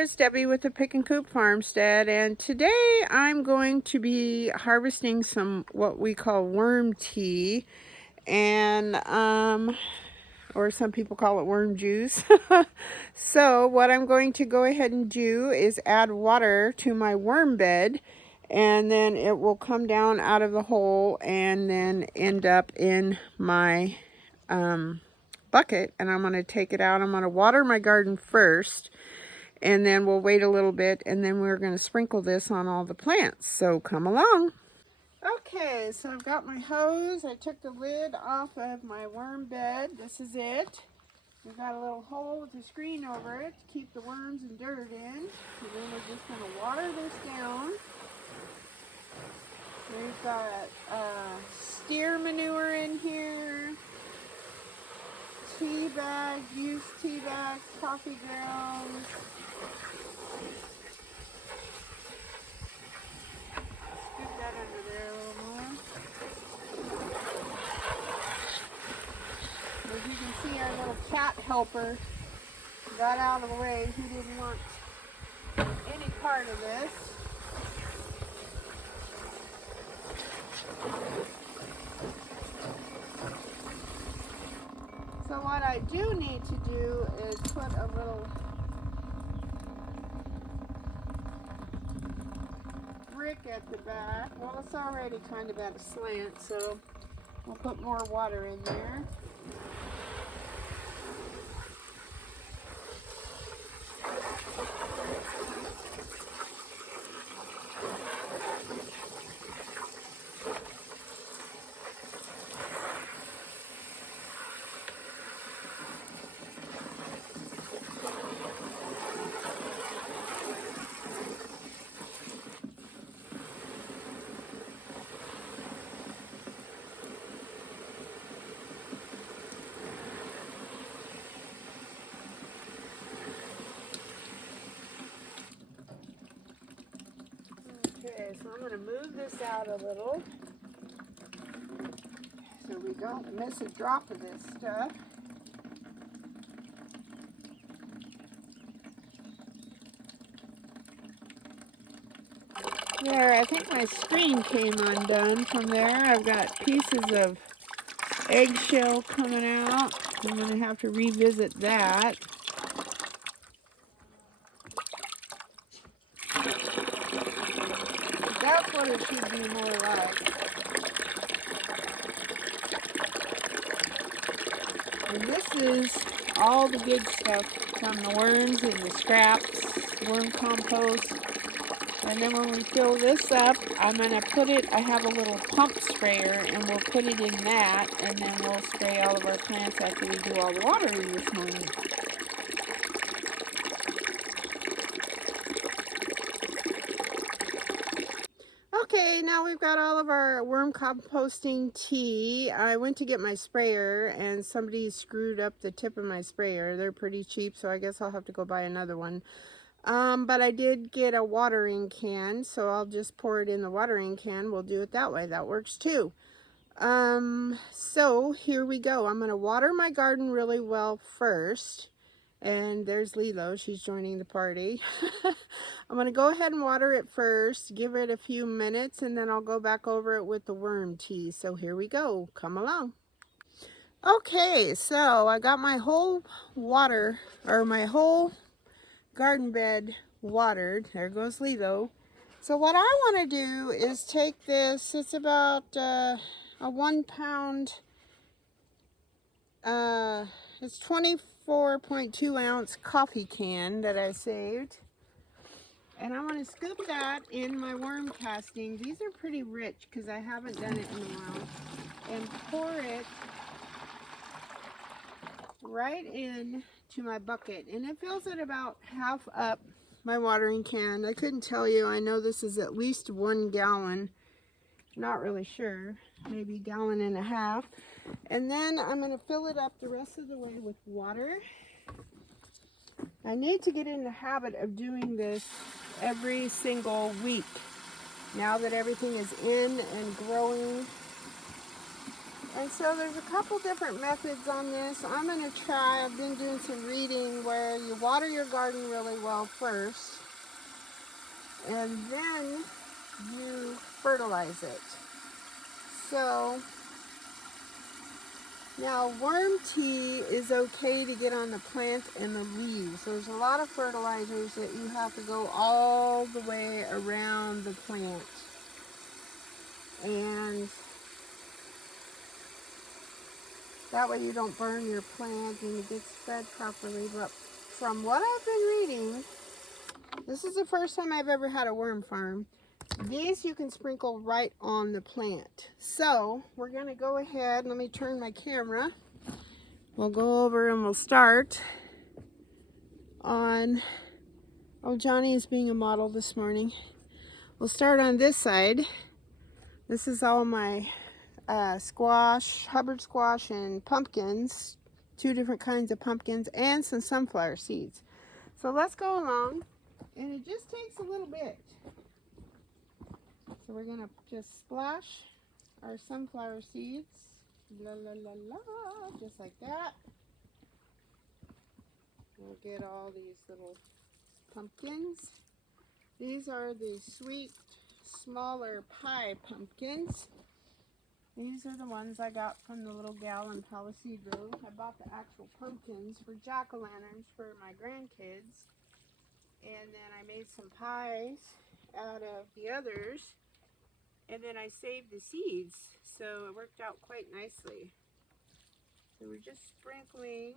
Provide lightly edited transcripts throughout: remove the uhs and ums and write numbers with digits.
there, it's Debbie with the Pickin Coop Farmstead, and today I'm going to be harvesting some what we call worm tea, and or some people call it worm juice. So what I'm going to go ahead and do is add water to my worm bed, and then it will come down out of the hole and then end up in my bucket, and I'm going to take it out. I'm going to water my garden first, and then we'll wait a little bit, and then we're going to sprinkle this on all the plants. So come along. Okay, so I've got my hose. I took the lid off of my worm bed. This is it. We've got a little hole with a screen over it to keep the worms and dirt in. And then we're just going to water this down. We've got steer manure in here, tea bags, used tea bags, coffee grounds. Scoop that under there a little more. As you can see, our little cat helper got out of the way. He didn't want any part of this. So what I do need to do is put a little brick at the back. Well, it's already kind of at a slant, so we'll put more water in there. Okay, so I'm going to move this out a little so we don't miss a drop of this stuff. There, I think my screen came undone from there. I've got pieces of eggshell coming out. I'm going to have to revisit that. That's what it should be more like. And this is all the good stuff from the worms and the scraps, worm compost. And then when we fill this up, I'm going to put it, I have a little pump sprayer, and we'll put it in that, and then we'll spray all of our plants after we do all the watering this morning. Okay, now we've got all of our worm composting tea. I went to get my sprayer, and somebody screwed up the tip of my sprayer. They're pretty cheap, so I guess I'll have to go buy another one. But I did get a watering can, so I'll just pour it in the watering can. We'll do it that way. That works too. So here we go. I'm going to water my garden really well first. And there's Lilo. She's joining the party. I'm going to go ahead and water it first, give it a few minutes, and then I'll go back over it with the worm tea. So here we go. Come along. Okay, so I got my whole my whole garden bed watered. There goes Lilo. So what I want to do is take this, it's about a 1 pound, it's 24.2 ounce coffee can that I saved. And I want to scoop that in my worm casting. These are pretty rich because I haven't done it in a while. And pour it right in to my bucket, and it fills it about half up my watering can. I couldn't tell you. I know this is at least 1 gallon. Not really sure. Maybe 1.5 gallons. And then I'm going to fill it up the rest of the way with water. I need to get in the habit of doing this every single week. Now that everything is in and growing. And so there's a couple different methods on this. I'm going to try, I've been doing some reading where you water your garden really well first, and then you fertilize it. So now worm tea is okay to get on the plant and the leaves. There's a lot of fertilizers that you have to go all the way around the plant. And that way you don't burn your plant and it gets fed properly. But from what I've been reading, this is the first time I've ever had a worm farm. These you can sprinkle right on the plant. So we're going to go ahead, let me turn my camera. We'll go over and we'll start on, oh, Johnny is being a model this morning. We'll start on this side. This is all my squash, Hubbard squash, and pumpkins. 2 different kinds of pumpkins and some sunflower seeds. So let's go along, and it just takes a little bit. So we're going to just splash our sunflower seeds, la la la la, just like that. We'll get all these little pumpkins. These are the sweet, smaller pie pumpkins. These are the ones I got from the little gal in Palisade Road. I bought the actual pumpkins for jack-o'-lanterns for my grandkids. And then I made some pies out of the others. And then I saved the seeds, so it worked out quite nicely. So we're just sprinkling.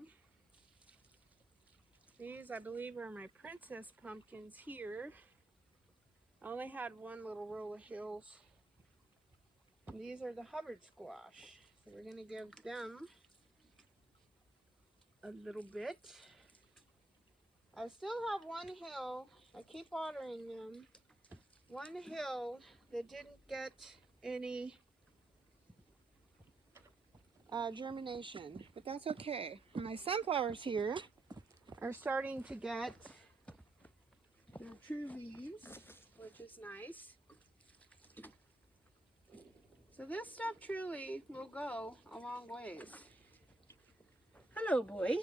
These, I believe, are my princess pumpkins here. I only had one little row of hills. And these are the Hubbard squash. So we're going to give them a little bit. I still have one hill. I keep watering them. One hill that didn't get any germination, but that's okay. My sunflowers here are starting to get their true leaves, which is nice. So this stuff truly will go a long ways. Hello, boy.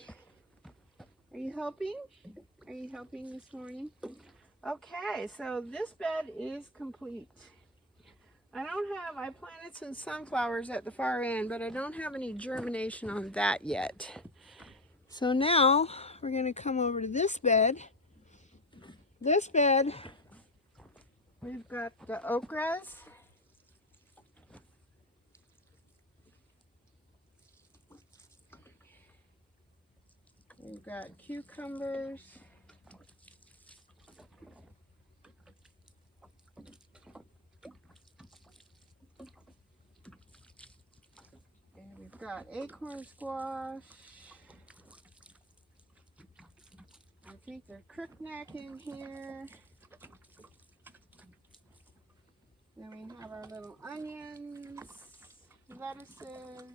Are you helping? Are you helping this morning? Okay, so this bed is complete. I planted some sunflowers at the far end, but I don't have any germination on that yet. So now we're going to come over to this bed. This bed, we've got the okras. We've got cucumbers. And we've got acorn squash. I think there's crookneck in here. Then we have our little onions, lettuces.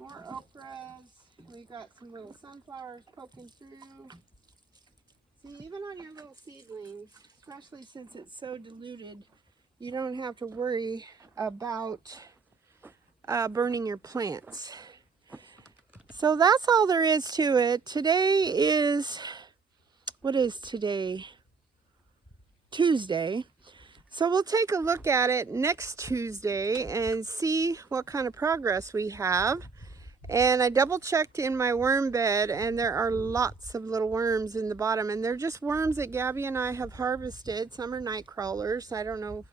More okras. We got some little sunflowers poking through. See, even on your little seedlings, especially since it's so diluted, you don't have to worry about burning your plants. So that's all there is to it. Today is, what is today? Tuesday. So we'll take a look at it next Tuesday and see what kind of progress we have. And I double checked in my worm bed, and there are lots of little worms in the bottom, and they're just worms that Gabby and I have harvested. Some are night crawlers. I don't know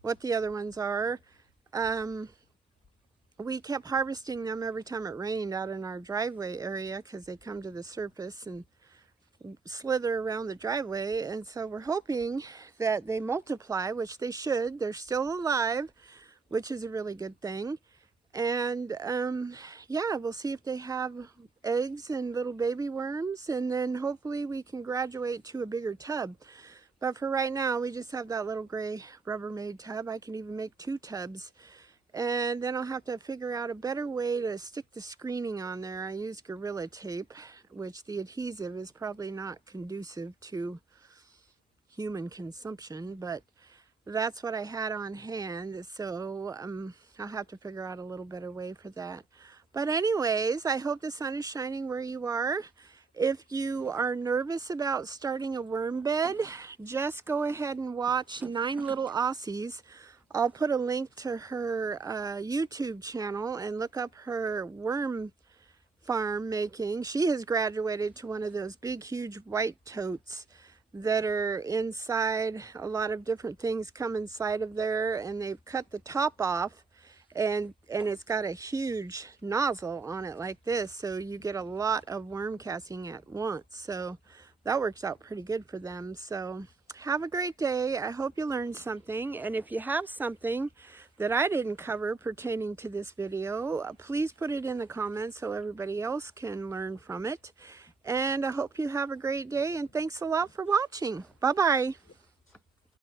what the other ones are. We kept harvesting them every time it rained out in our driveway area because they come to the surface and slither around the driveway. And so we're hoping that they multiply, which they should. They're still alive, which is a really good thing. And yeah, we'll see if they have eggs and little baby worms, and then hopefully we can graduate to a bigger tub. But for right now, we just have that little gray Rubbermaid tub. I can even make 2 tubs. And then I'll have to figure out a better way to stick the screening on there. I use Gorilla Tape, which the adhesive is probably not conducive to human consumption, but that's what I had on hand. So I'll have to figure out a little better way for that. But anyways, I hope the sun is shining where you are. If you are nervous about starting a worm bed, just go ahead and watch 9 Little Aussies. I'll put a link to her YouTube channel and look up her worm farm making. She has graduated to one of those big, huge white totes that are inside. A lot of different things come inside of there, and they've cut the top off, and it's got a huge nozzle on it like this, so you get a lot of worm casting at once. So that works out pretty good for them. So have a great day. I hope you learned something, and if you have something that I didn't cover pertaining to this video, please put it in the comments so everybody else can learn from it. And I hope you have a great day, and thanks a lot for watching. Bye-bye.